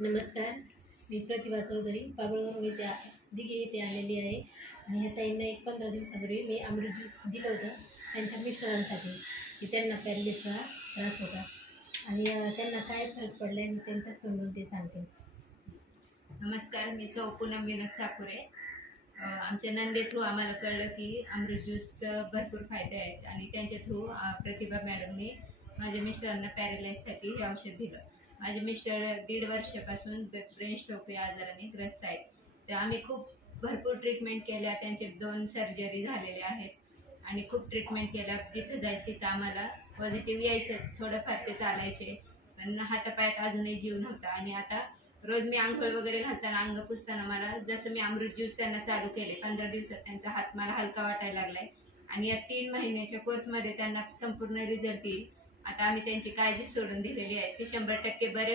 नमस्कार, मी प्रतिभा चौधरी पाबळवरून इथे दिघे येथे आलेली आहे. आणि ह्या ताईंना एक 15 दिवसापूर्वी मी अमृत ज्यूस दिलं होतं त्यांच्या मिस्टरांसाठी, की त्यांना पॅरालिसचा त्रास होता. आणि त्यांना काय फरक पडला आहे मी त्यांच्याच तोंडून ते सांगते. नमस्कार, मी सौ पूनम विनोद साकुरे. आमच्या नंदे थ्रू आम्हाला कळलं की अमृत ज्यूसचं भरपूर फायदे आहेत आणि त्यांच्या थ्रू प्रतिभा मॅडमने माझ्या मिस्टरांना पॅरालाइजसाठी हे औषध दिलं. माझे मिस्टर 1.5 वर्षापासून ब्रेन स्ट्रोक या आजाराने ग्रस्त आहेत. तर आम्ही खूप भरपूर ट्रीटमेंट केल्या, त्यांचे 2 सर्जरी झालेल्या आहेत आणि खूप ट्रीटमेंट केल्या. जिथं जाईल तिथं आम्हाला पॉझिटिव्ह यायचंच, थोडंफार ते चालायचे पण हातापायात अजूनही जीव नव्हता. आणि आता रोज मी आंघोळ वगैरे घालताना, अंग पुसताना मला जसं मी अमृत ज्यूस त्यांना चालू केले, 15 दिवसात त्यांचा हात मला हलका वाटायला लागलाय आणि या 3 महिन्याच्या कोर्समध्ये त्यांना संपूर्ण रिझल्ट येईल. आता आम्ही त्यांची काळजी सोडून दिलेली आहे. ते 100% बरे